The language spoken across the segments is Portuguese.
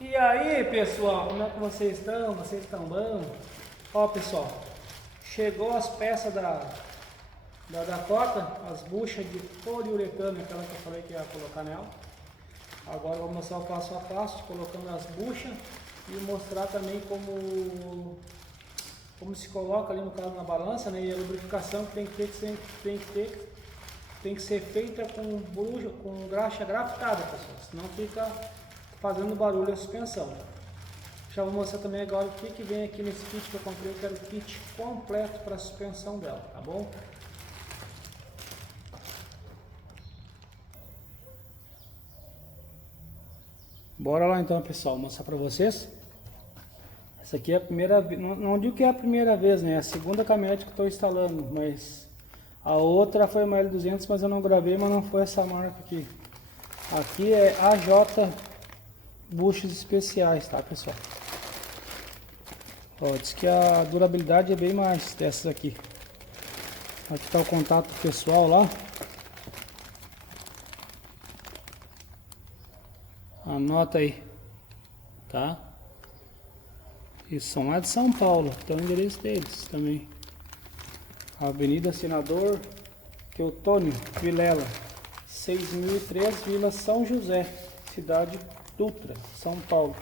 E aí, pessoal, como é que vocês estão? Vocês estão bom? Ó, pessoal, chegou as peças da Dakota, as buchas de poliuretano, aquela que eu falei que ia colocar nela. Agora eu vou mostrar o passo a passo, colocando as buchas e mostrar também como se coloca ali no caso na balança, né? E a lubrificação que tem que ser feita com graxa grafitada, pessoal, senão fica fazendo barulho a suspensão. Já vou mostrar também agora o que vem aqui nesse kit que eu comprei, que era o kit completo para a suspensão dela, tá bom? Bora lá então, pessoal, mostrar para vocês. Essa aqui é a primeira vez, não digo que é a primeira vez, né? É a segunda caminhonete que eu estou instalando, mas a outra foi uma L200, mas eu não gravei, mas não foi essa marca aqui. Aqui é AJ buchas especiais, tá, pessoal? Ó, diz que a durabilidade é bem mais dessas aqui. Aqui está o contato pessoal lá. Anota aí, tá? E são lá de São Paulo, então o endereço deles também. Avenida Senador Teutônio Vilela, 6003, Vila São José, cidade Dutra, São Paulo.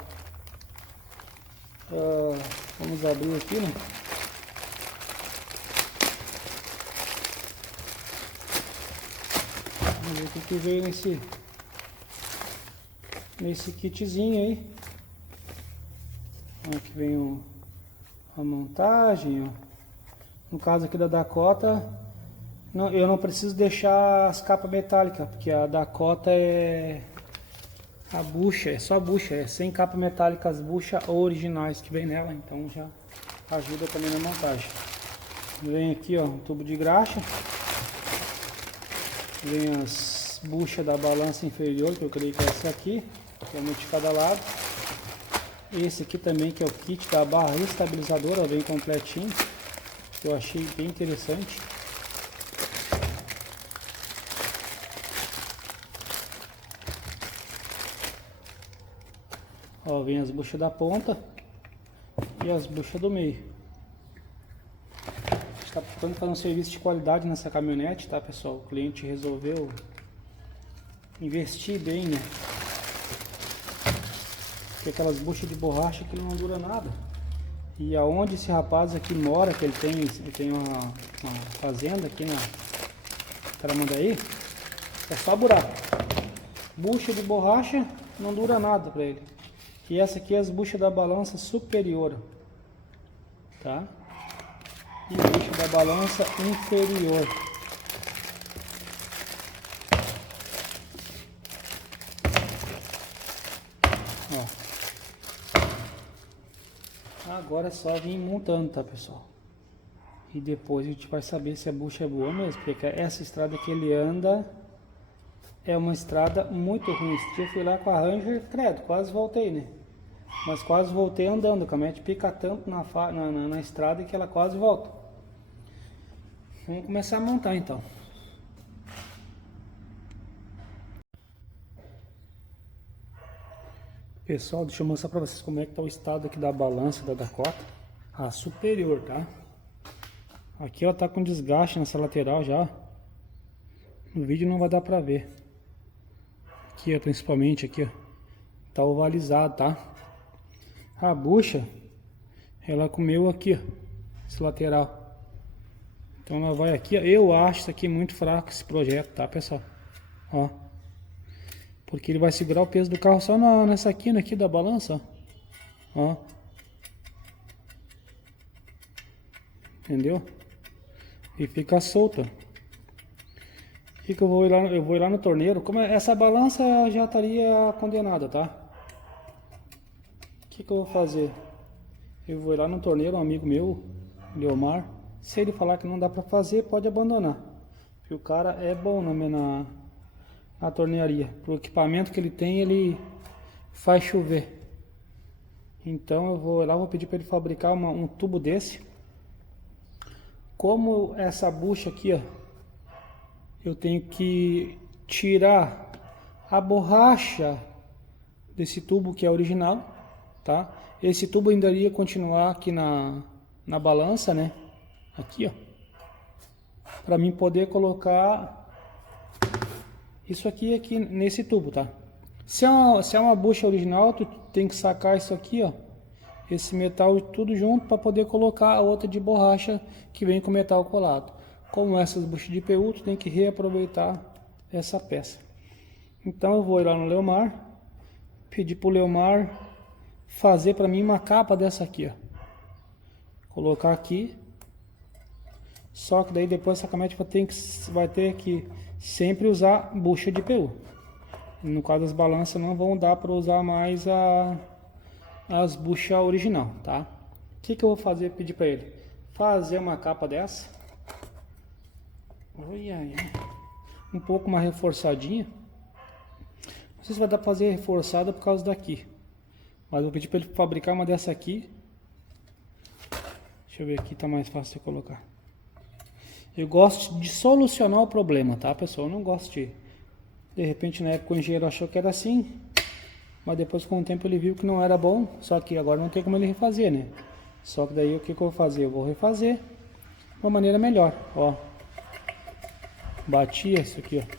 Vamos abrir aqui, né? Vamos ver o que veio nesse kitzinho aí. Aqui vem a montagem, ó. No caso aqui da Dakota, eu não preciso deixar as capas metálicas, porque a Dakota é a bucha, é só bucha, é sem capa metálica, as buchas originais que vem nela, então já ajuda também na montagem. Vem aqui, ó, um tubo de graxa, vem as buchas da balança inferior, que eu creio que é essa aqui, que é uma de cada lado. Esse aqui também, que é o kit da barra estabilizadora, vem completinho, que eu achei bem interessante. Ó, vem as buchas da ponta e as buchas do meio. A gente está procurando fazer um serviço de qualidade nessa caminhonete, tá, pessoal? O cliente resolveu investir bem, né? Porque aquelas buchas de borracha que não dura nada. E aonde esse rapaz aqui mora, que ele tem uma fazenda aqui na Tramandaí, é só buraco. Bucha de borracha não dura nada para ele. E essa aqui é as buchas da balança superior, tá? E bucha da balança inferior. Ó. Agora é só vir montando, tá, pessoal? E depois a gente vai saber se a bucha é boa mesmo, porque essa estrada que ele anda é uma estrada muito ruim. Esse dia eu fui lá com a Ranger, credo, quase voltei, né? Mas quase voltei andando, a caminhonete pica tanto na estrada que ela quase volta. Vamos começar a montar então. Pessoal, deixa eu mostrar para vocês como é que está o estado aqui da balança da Dakota. A superior, tá? Aqui ela tá com desgaste nessa lateral já. No vídeo não vai dar para ver. Aqui, ó, principalmente aqui, ó. Tá ovalizado, tá? A bucha, ela comeu aqui, ó, esse lateral. Então ela vai aqui, ó. Eu acho isso aqui muito fraco, esse projeto, tá, pessoal? Ó. Porque ele vai segurar o peso do carro só nessa quina aqui da balança, ó. Ó. Entendeu? E fica solta. O que eu vou ir lá? Eu vou ir lá no torneiro. Como essa balança já estaria condenada, tá? O que eu vou fazer? Eu vou ir lá no torneiro, um amigo meu, Leomar. Se ele falar que não dá pra fazer, pode abandonar. Porque o cara é bom na tornearia. Pro equipamento que ele tem, ele faz chover. Então eu vou lá, vou pedir para ele fabricar um tubo desse. Como essa bucha aqui, ó, eu tenho que tirar a borracha desse tubo que é original, tá? Esse tubo ainda iria continuar aqui na balança, né? Aqui, ó. Para mim poder colocar isso aqui nesse tubo, tá? Se é uma bucha original, tu tem que sacar isso aqui, ó. Esse metal tudo junto para poder colocar a outra de borracha que vem com metal colado. Como essas buchas de PU, tu tem que reaproveitar essa peça. Então eu vou ir lá no Leomar, pedir pro Leomar fazer para mim uma capa dessa aqui, ó. Colocar aqui. Só que daí depois essa caminhonete vai ter que sempre usar bucha de PU. No caso das balanças não vão dar para usar mais as buchas original, tá? O que eu vou fazer? Pedir para ele fazer uma capa dessa. Um pouco mais reforçadinha. Não sei se vai dar para fazer reforçada por causa daqui. Mas eu vou pedir para ele fabricar uma dessa aqui. Deixa eu ver aqui, tá mais fácil de colocar. Eu gosto de solucionar o problema, tá, pessoal? Eu não gosto de repente, na época o engenheiro achou que era assim, mas depois com o tempo ele viu que não era bom, só que agora não tem como ele refazer, né? Só que daí o que eu vou fazer? Eu vou refazer de uma maneira melhor, ó. Batia isso aqui, ó.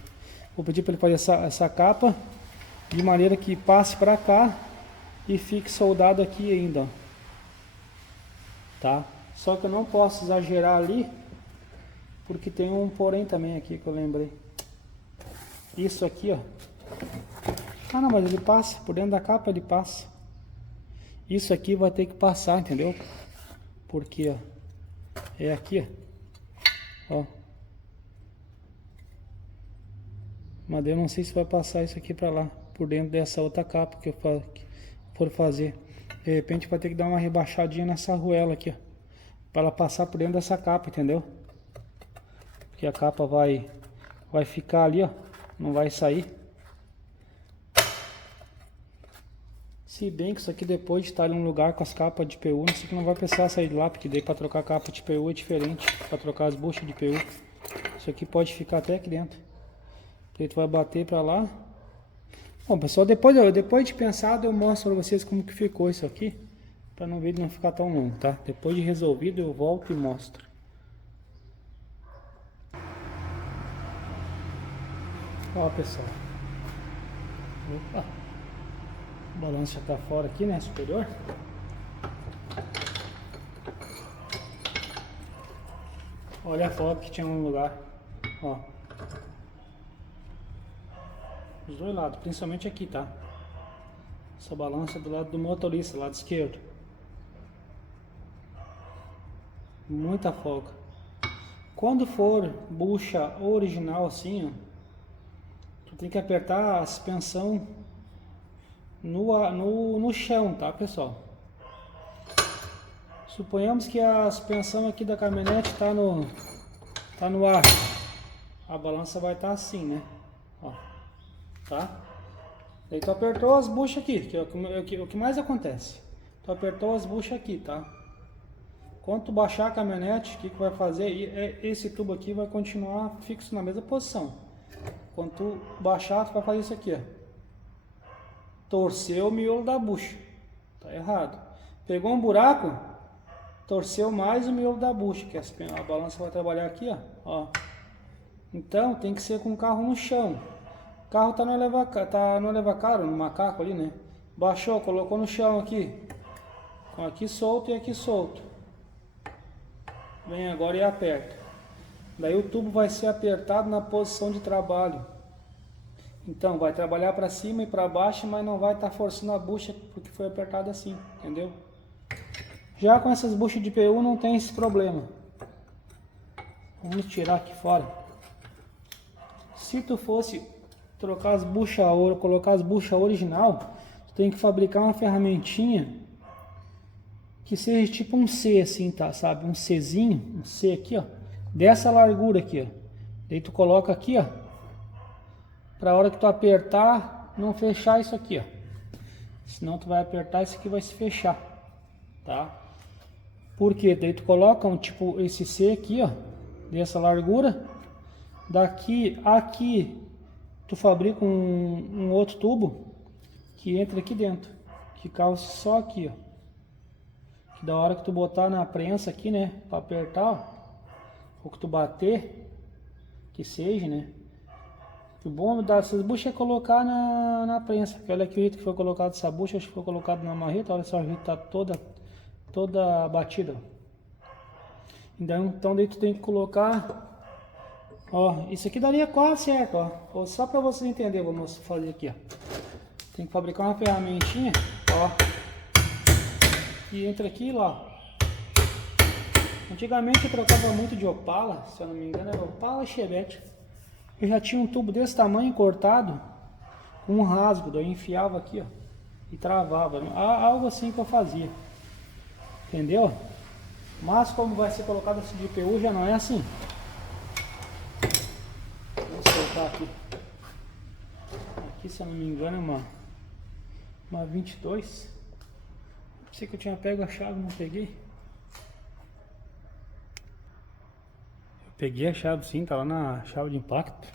Vou pedir para ele fazer essa capa de maneira que passe para cá e fique soldado aqui ainda, ó. Tá? Só que eu não posso exagerar ali, porque tem um porém também aqui que eu lembrei. Isso aqui, ó. Ah, não, mas ele passa. Por dentro da capa ele passa. Isso aqui vai ter que passar, entendeu? Porque, ó. É aqui, ó. Ó. Mas eu não sei se vai passar isso aqui pra lá. Por dentro dessa outra capa que eu for fazer. De repente vai ter que dar uma rebaixadinha nessa arruela aqui, ó. Pra ela passar por dentro dessa capa, entendeu? Porque a capa vai ficar ali, ó. Não vai sair. Se bem que isso aqui depois de estar em um lugar com as capas de PU, isso aqui não vai precisar sair de lá, porque daí para trocar a capa de PU é diferente. Para trocar as buchas de PU. Isso aqui pode ficar até aqui dentro. Daí tu vai bater para lá. Bom, pessoal, depois de pensado eu mostro para vocês como que ficou isso aqui. Para o vídeo não ficar tão longo, tá? Depois de resolvido eu volto e mostro. Ó, pessoal. Opa. O balanço já tá fora aqui, né? Superior. Olha a foto que tinha um lugar. Ó. Os dois lados, principalmente aqui, tá? Essa balança do lado do motorista, lado esquerdo. Muita folga. Quando for bucha original assim, ó. Tu tem que apertar a suspensão no chão, tá, pessoal? Suponhamos que a suspensão aqui da caminhonete tá no ar. A balança vai estar assim, né? Ó, tá? Daí tu apertou as buchas aqui, que é o que mais acontece. Tu apertou as buchas aqui, tá? Quando tu baixar a caminhonete, o que vai fazer? Esse tubo aqui vai continuar fixo na mesma posição. Quando tu baixar, tu vai fazer isso aqui, ó. Torceu o miolo da bucha. Tá errado. Pegou um buraco, torceu mais o miolo da bucha, que a balança vai trabalhar aqui, ó. Então, tem que ser com o carro no chão. O carro tá no elevacar, no macaco ali, né? Baixou, colocou no chão aqui. Com aqui solto e aqui solto. Vem agora e aperta. Daí o tubo vai ser apertado na posição de trabalho. Então vai trabalhar para cima e para baixo, mas não vai estar forçando a bucha porque foi apertado assim, entendeu? Já com essas buchas de PU não tem esse problema. Vamos tirar aqui fora. Se tu fosse trocar as buchas, colocar as buchas original, tu tem que fabricar uma ferramentinha que seja tipo um C assim, tá? Sabe? Um Czinho, um C aqui, ó. Dessa largura aqui, ó. Daí tu coloca aqui, ó. Pra hora que tu apertar, não fechar isso aqui, ó. Senão tu vai apertar, isso aqui vai se fechar, tá? Por quê? Daí tu coloca tipo esse C aqui, ó. Dessa largura. Daqui aqui tu fabrica um outro tubo que entra aqui dentro, que calça só aqui, ó. Que da hora que tu botar na prensa aqui, né, para apertar, ó, ou que tu bater, que seja, né. O bom dessas buchas é colocar na prensa, porque olha aqui o jeito que foi colocado essa bucha, acho que foi colocado na marreta, olha só, a gente tá toda batida. Então daí tu tem que colocar, ó, isso aqui daria quase certo, ó, só para vocês entenderem, vamos fazer aqui, ó. Tem que fabricar uma ferramentinha, ó, e entra aqui lá. Antigamente eu trocava muito de Opala, se eu não me engano era Opala e Chevette. Eu já tinha um tubo desse tamanho cortado, com um rasgo, daí eu enfiava aqui, ó, e travava. Algo assim que eu fazia, entendeu? Mas como vai ser colocado esse de PU, já não é assim. Vou soltar aqui. Aqui, se eu não me engano, é uma 22. Pensei que eu tinha pego a chave, não peguei. Peguei a chave sim, tá lá na chave de impacto.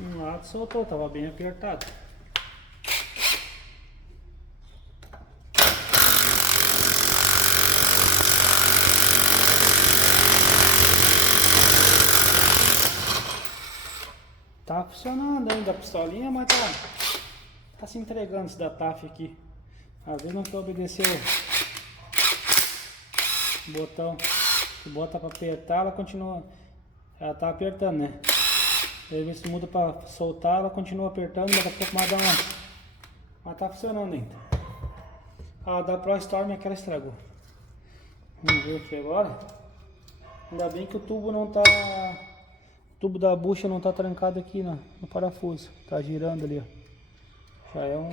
Um lado soltou, tava bem apertado. Tá funcionando ainda a pistolinha, mas tá se entregando esse da TAF aqui. Às vezes não quer obedecer o botão que bota para apertar, ela continua, ela tá apertando, né? Aí às vezes muda para soltar, ela continua apertando, daqui a pouco mais dá uma. Mas tá funcionando ainda. A da Pro Storm é que ela estragou. Vamos ver aqui agora. Ainda bem que o tubo não tá. O tubo da bucha não tá trancado aqui no parafuso. Tá girando ali, ó. Já é um.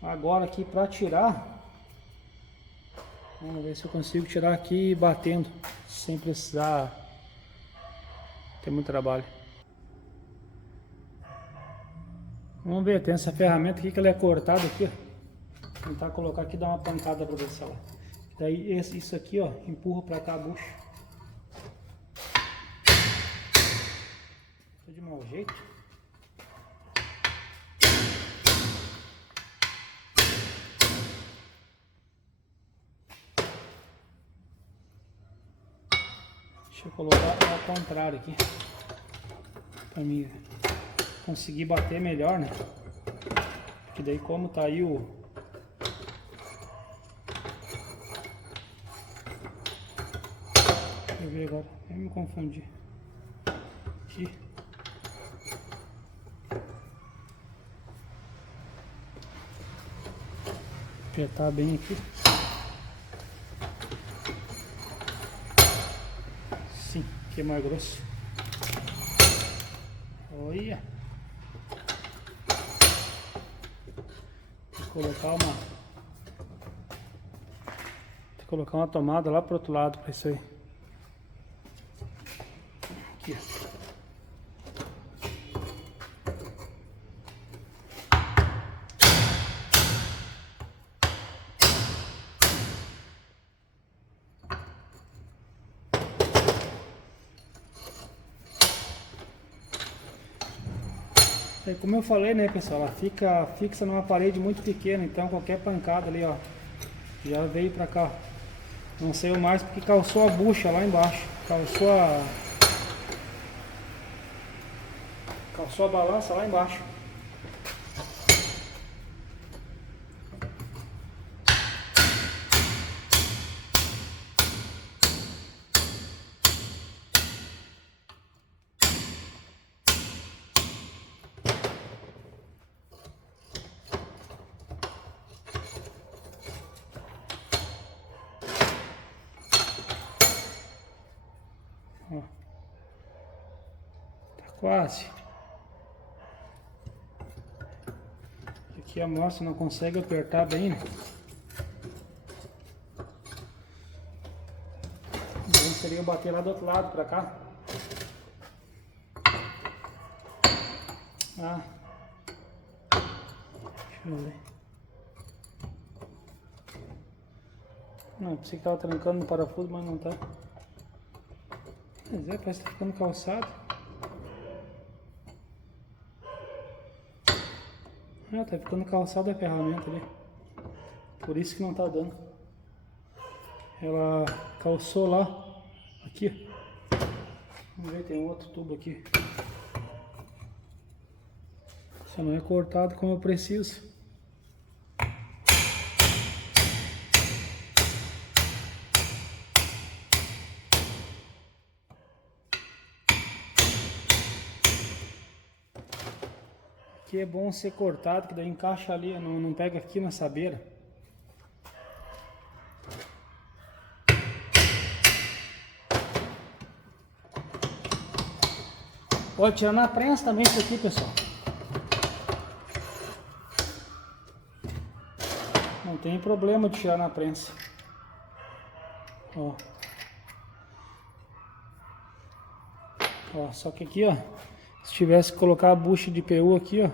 Agora aqui para tirar. Vamos ver se eu consigo tirar aqui batendo. Sem precisar ter muito trabalho. Vamos ver, tem essa ferramenta aqui que ela é cortada aqui, ó. Vou tentar colocar aqui e dar uma pancada para ver se ela. Daí isso aqui, ó, empurra para cá a bucha. Tô de mau jeito. Deixa eu colocar ao contrário aqui, para mim conseguir bater melhor, né? Porque daí como tá aí o... Deixa eu ver agora, eu me confundi. Aqui. Apertar bem aqui. Sim, aqui é mais grosso. Olha. Vou colocar uma tomada lá pro outro lado para isso aí. Aqui. E como eu falei, né, pessoal, ela fica fixa numa parede muito pequena, então qualquer pancada ali, ó, já veio pra cá. Não saiu mais porque calçou a bucha lá embaixo, calçou a balança lá embaixo. Ó. Tá quase. Aqui a moça não consegue apertar bem, né? Bom seria bater lá do outro lado pra cá. Ah, deixa eu ver. Não, pensei que tava trancando no parafuso, mas não tá. Mas é, parece que tá ficando calçado. Ah, tá ficando calçada a ferramenta ali. Por isso que não tá dando. Ela calçou lá. Aqui. Vamos ver, tem outro tubo aqui. Só não é cortado como eu preciso. Aqui é bom ser cortado, que daí encaixa ali, não pega aqui na sabeira. Pode tirar na prensa também isso aqui, pessoal. Não tem problema de tirar na prensa. Ó. Ó, só que aqui, ó, se tivesse que colocar a bucha de PU aqui, ó,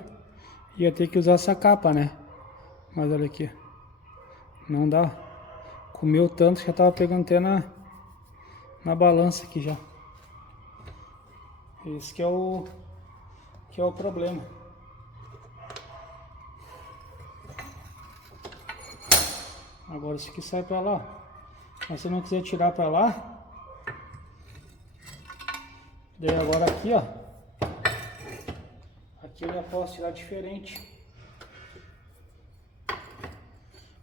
ia ter que usar essa capa, né? Mas olha aqui, não dá. Comeu tanto que já tava pegando até na balança aqui já. Esse que é o problema. Agora isso aqui sai pra lá. Mas se não quiser tirar pra lá, daí agora aqui, ó, aqui eu já posso tirar diferente.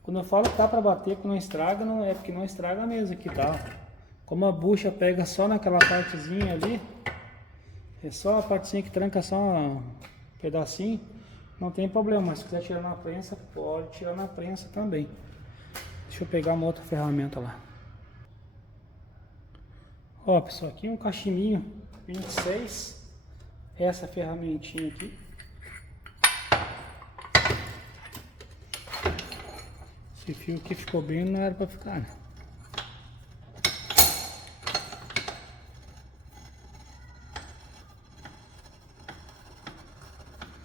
Quando eu falo que dá pra bater que não estraga, não é porque não estraga mesmo aqui, tá? Como a bucha pega só naquela partezinha ali, é só a partezinha que tranca só um pedacinho, não tem problema. Mas se quiser tirar na prensa, pode tirar na prensa também. Deixa eu pegar uma outra ferramenta lá. Ó, pessoal, aqui um cachimbinho 26. Essa ferramentinha aqui. Esse fio aqui ficou bem, não era pra ficar, né?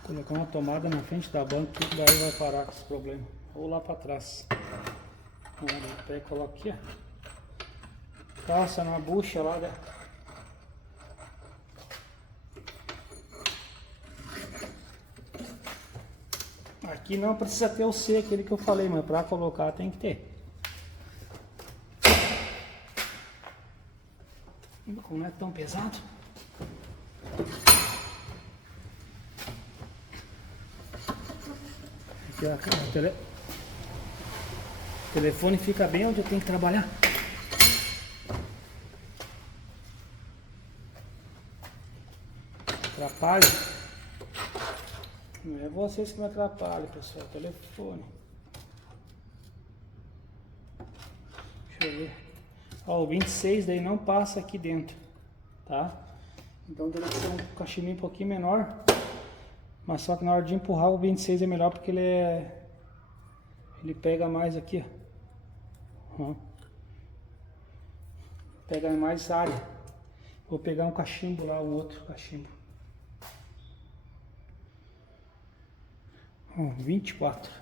Vou colocar uma tomada na frente da banca, que daí vai parar com esse problema. Ou lá pra trás. Pega e coloca aqui, ó. Passa na bucha lá, né? Aqui não precisa ter o C, aquele que eu falei, mas para colocar tem que ter. Como não é tão pesado. Aqui o telefone fica bem onde eu tenho que trabalhar. Atrapalha. Não é vocês que me atrapalham, pessoal. Telefone. Deixa eu ver. Ó, o 26 daí não passa aqui dentro, tá? Então deve ser um cachimbinho um pouquinho menor. Mas só que na hora de empurrar o 26 é melhor porque ele pega mais aqui, ó. Pega mais área. Vou pegar um cachimbo lá, um outro cachimbo. Ó, 24.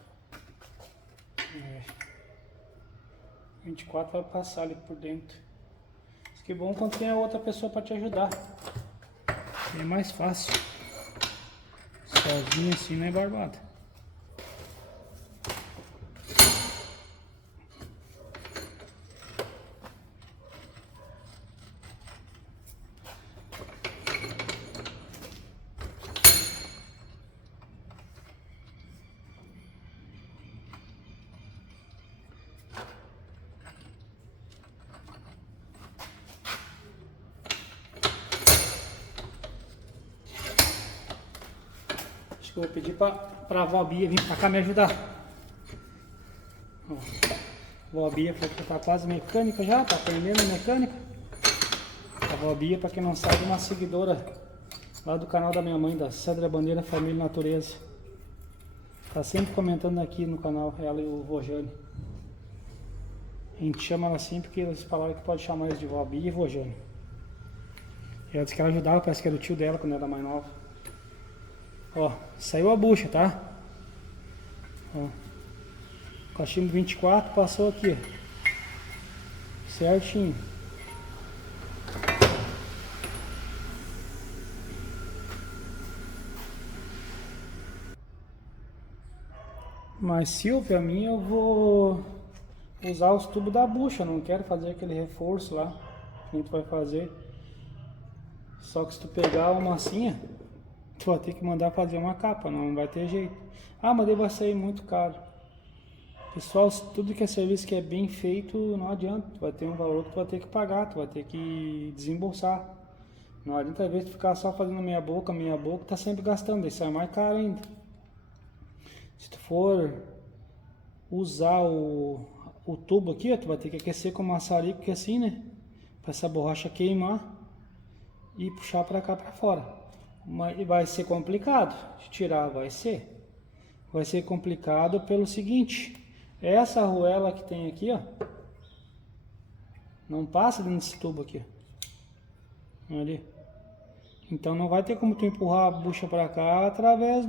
24 vai passar ali por dentro. Isso que é bom quando tem a outra pessoa para te ajudar. É mais fácil. Sozinho assim não é barbada. Acho que eu vou pedir pra avó Bia vir pra cá me ajudar. Ó, a avó Bia falou que tá quase mecânica já, tá aprendendo a mecânica. A avó Bia, pra quem não sabe, é uma seguidora lá do canal da minha mãe, da Cedra Bandeira Família Natureza. Tá sempre comentando aqui no canal, ela e o Rojane. A gente chama ela assim porque eles falaram que pode chamar eles de vó Bia e Rojane. E ela disse que ela ajudava, parece que era o tio dela quando ela era mais nova. Ó, saiu a bucha, tá? Ó, cachimbo 24 passou aqui, ó, certinho. Mas Silvia, a minha eu vou usar os tubos da bucha, não quero fazer aquele reforço lá que a gente vai fazer. Só que se tu pegar uma massinha, tu vai ter que mandar fazer uma capa, não vai ter jeito. Ah, mas daí vai sair muito caro. Pessoal, tudo que é serviço que é bem feito, não adianta. Tu vai ter um valor que tu vai ter que pagar, tu vai ter que desembolsar. Não adianta, às vezes, tu ficar só fazendo meia boca, tá sempre gastando, isso é mais caro ainda. Se tu for usar o tubo aqui, ó, tu vai ter que aquecer com maçarico, que assim, né? Pra essa borracha queimar e puxar pra cá, pra fora. Mas vai ser complicado de tirar, vai ser. Vai ser complicado pelo seguinte, essa arruela que tem aqui, ó, não passa dentro desse tubo aqui, ó. Ali. Então não vai ter como tu empurrar a bucha pra cá através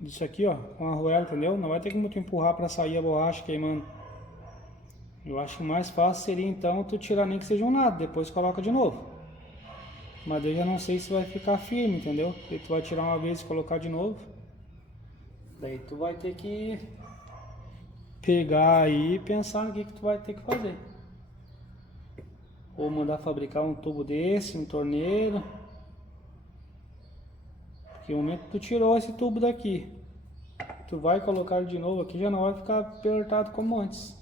disso aqui, ó, com a arruela, entendeu? Não vai ter como tu empurrar para sair a borracha queimando. Eu acho que o mais fácil seria então tu tirar nem que seja um lado, depois coloca de novo. Mas eu já não sei se vai ficar firme, entendeu? Porque tu vai tirar uma vez e colocar de novo. Daí tu vai ter que pegar aí e pensar no que tu vai ter que fazer. Ou mandar fabricar um tubo desse, um torneiro. Porque no momento que tu tirou esse tubo daqui, tu vai colocar ele de novo aqui, já não vai ficar apertado como antes.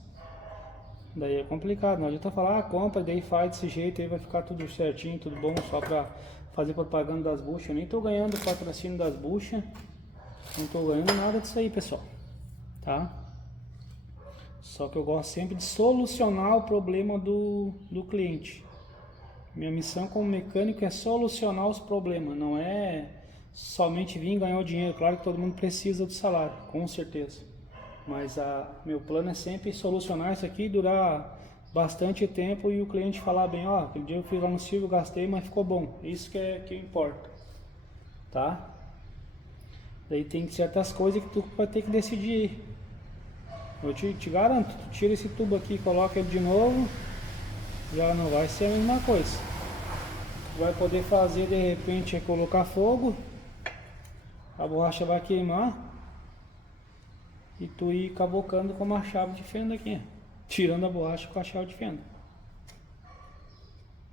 Daí é complicado, não adianta falar, compra, daí faz desse jeito, aí vai ficar tudo certinho, tudo bom, só pra fazer propaganda das buchas. Eu nem tô ganhando patrocínio das buchas, não tô ganhando nada disso aí, pessoal, tá? Só que eu gosto sempre de solucionar o problema do cliente. Minha missão como mecânico é solucionar os problemas, não é somente vir ganhar o dinheiro. Claro que todo mundo precisa do salário, com certeza. Mas meu plano é sempre solucionar isso aqui, durar bastante tempo e o cliente falar bem, ó, aquele dia eu fui lá no Silvio, gastei, mas ficou bom. Isso que importa, tá? Daí tem certas coisas que tu vai ter que decidir. Eu te garanto, tu tira esse tubo aqui e coloca ele de novo, já não vai ser a mesma coisa. Tu vai poder fazer de repente é colocar fogo, a borracha vai queimar e tu ir cabocando com uma chave de fenda aqui, tirando a borracha com a chave de fenda.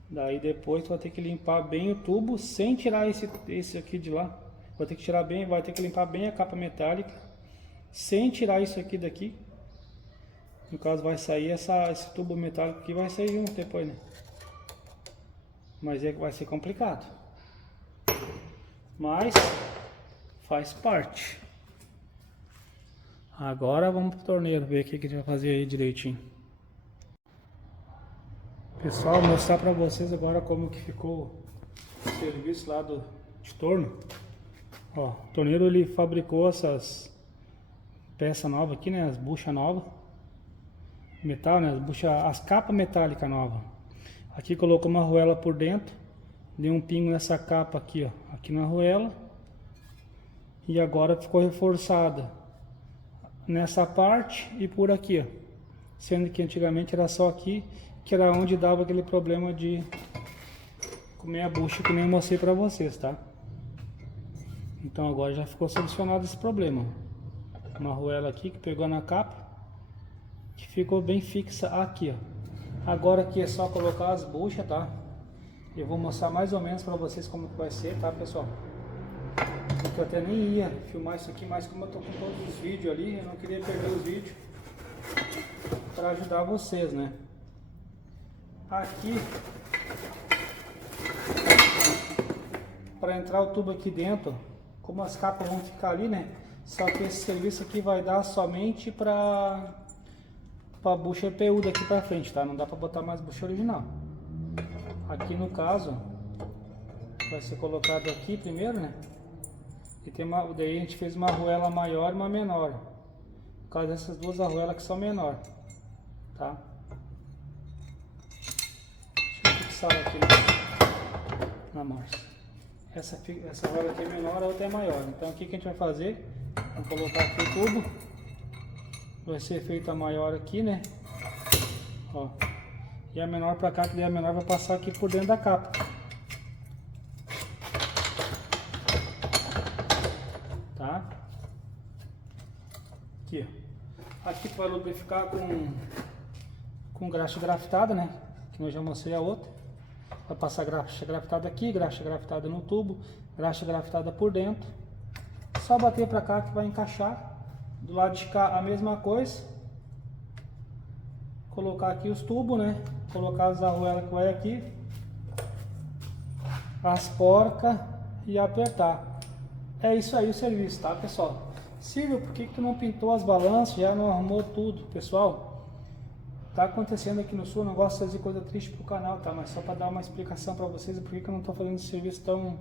Daí depois tu vai ter que limpar bem o tubo sem tirar esse aqui de lá. Vai ter que tirar bem, vai ter que limpar bem a capa metálica sem tirar isso aqui daqui. No caso vai sair esse tubo metálico aqui, vai sair junto depois, né? Mas vai ser complicado. Mas faz parte. Agora vamos pro torneiro, ver o que a gente vai fazer aí direitinho. Pessoal, vou mostrar pra vocês agora como que ficou o serviço lá de torno. Ó, o torneiro ele fabricou essas peças novas aqui, né? As buchas novas. Metal, né? As capas metálicas novas. Aqui colocou uma arruela por dentro. Deu um pingo nessa capa aqui, ó. Aqui na arruela. E agora ficou reforçada nessa parte e por aqui, ó. Sendo que antigamente era só aqui, que era onde dava aquele problema de comer a bucha, que nem eu mostrei pra vocês, tá? Então agora já ficou solucionado esse problema. Uma arruela aqui que pegou na capa, que ficou bem fixa aqui, ó. Agora aqui é só colocar as buchas, tá? Eu vou mostrar mais ou menos pra vocês como que vai ser, tá, pessoal? Porque eu até nem ia filmar isso aqui, mas como eu tô com todos os vídeos ali, eu não queria perder os vídeos para ajudar vocês, né? Aqui, para entrar o tubo aqui dentro, como as capas vão ficar ali, né? Só que esse serviço aqui vai dar somente para bucha EPU daqui para frente, tá? Não dá para botar mais bucha original. Aqui no caso, vai ser colocado aqui primeiro, né? E daí a gente fez uma arruela maior e uma menor. Por causa dessas duas arruelas que são menor, tá? Deixa eu fixar aqui na marcha. essa roda aqui é menor, a outra é maior. Então aqui que a gente vai fazer, vamos colocar aqui o tubo, vai ser feita a maior aqui, né? Ó, e a menor para cá, que daí a menor vai passar aqui por dentro da capa. Tá? Aqui, ó. Aqui para lubrificar com graxa grafitada, né? Que eu já mostrei a outra. Vai passar graxa grafitada aqui, graxa grafitada no tubo, graxa grafitada por dentro. Só bater para cá que vai encaixar. Do lado de cá a mesma coisa. Colocar aqui os tubos, né? Colocar as arruelas que vai aqui, as porcas e apertar. É isso aí o serviço, tá, pessoal? Silvio, por que tu não pintou as balanças? Já não arrumou tudo, pessoal? Tá acontecendo aqui no sul, eu não gosto de fazer coisa triste pro canal, tá? Mas só para dar uma explicação para vocês por que eu não tô fazendo esse serviço tão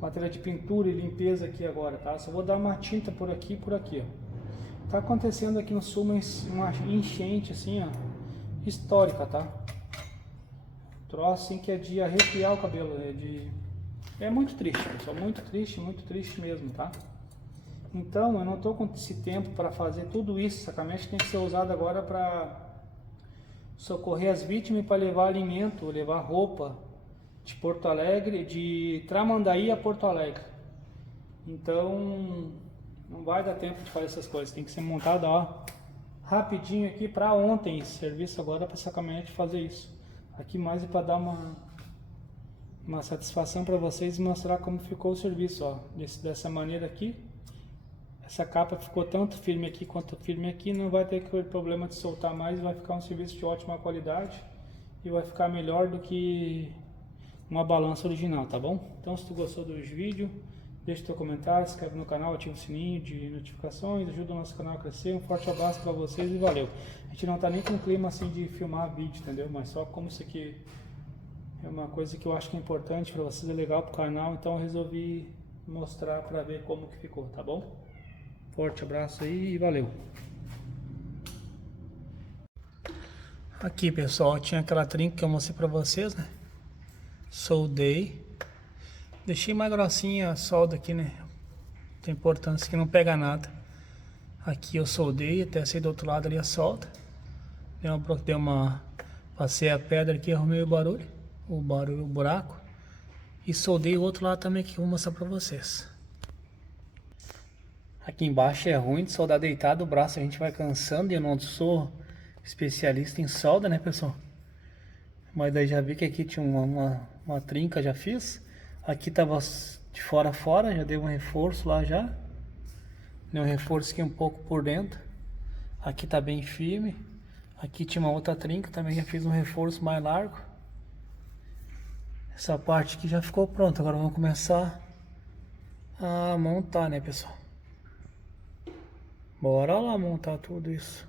matéria de pintura e limpeza aqui agora, tá? Só vou dar uma tinta por aqui, ó. Tá acontecendo aqui no sul uma enchente assim, ó, histórica, tá? Troço assim que é de arrepiar o cabelo, é muito triste, pessoal, muito triste mesmo, tá? Então eu não tô com esse tempo para fazer tudo isso. Essa caminhonete tem que ser usada agora para socorrer as vítimas e para levar alimento, levar roupa de Porto Alegre, de Tramandaí a Porto Alegre. Então não vai dar tempo de fazer essas coisas, tem que ser montada, ó, rapidinho aqui para ontem. Esse serviço agora para essa caminhonete fazer isso. Aqui mais é para dar uma satisfação para vocês e mostrar como ficou o serviço, ó. Dessa maneira aqui. Essa capa ficou tanto firme aqui quanto firme aqui, não vai ter problema de soltar mais, vai ficar um serviço de ótima qualidade e vai ficar melhor do que uma balança original, tá bom? Então se tu gostou dos vídeos, deixa teu comentário, se inscreve no canal, ativa o sininho de notificações, ajuda o nosso canal a crescer. Um forte abraço para vocês e valeu. A gente não tá nem com clima assim de filmar vídeo, entendeu? Mas só como isso aqui é uma coisa que eu acho que é importante para vocês, é legal pro canal, então eu resolvi mostrar para ver como que ficou, tá bom? Forte abraço aí e valeu. Aqui, pessoal, tinha aquela trinca que eu mostrei para vocês, né? Soldei. Deixei mais grossinha a solda aqui, né? Tem importância que não pega nada. Aqui eu soldei, até sair do outro lado ali a solda. Passei a pedra aqui, arrumei o buraco. E soldei o outro lado também que eu vou mostrar pra vocês. Aqui embaixo é ruim de soldar deitado, o braço a gente vai cansando e eu não sou especialista em solda, né, pessoal? Mas daí já vi que aqui tinha uma trinca, já fiz. Aqui tava de fora a fora, já dei um reforço lá já. Dei um reforço aqui um pouco por dentro. Aqui tá bem firme. Aqui tinha uma outra trinca, também já fiz um reforço mais largo. Essa parte aqui já ficou pronta, agora vamos começar a montar, né, pessoal? Bora lá montar tudo isso.